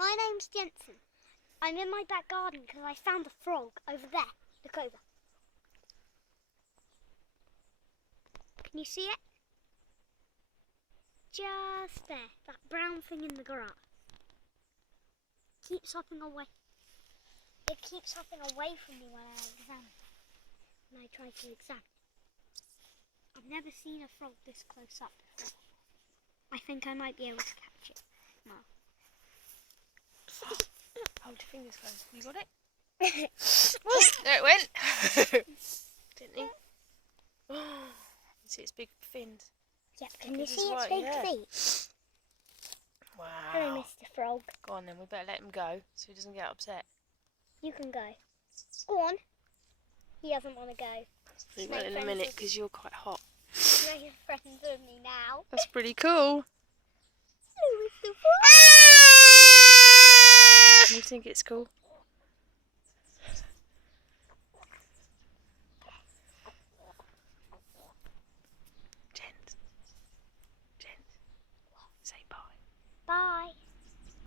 My name's Jensen. I'm in my back garden because I found a frog over there. Look over. Can you see it? Just there, that brown thing in the grass. Keeps hopping away. It keeps hopping away from me when I examine it. When I try to examine it. I've never seen a frog this close up before. I think I might be able to catch it. No. Hold your fingers closed. You got it? There it went. Didn't he? You see its big fins. Yep, can you see its big feet? Wow. Hello, Mr. Frog. Go on then, we better let him go so he doesn't get upset. You can go. Go on. He doesn't want to go. He won't in a minute because you're quite hot. Make friends with me now. That's pretty cool. Hello, Mr. Frog. You think it's cool?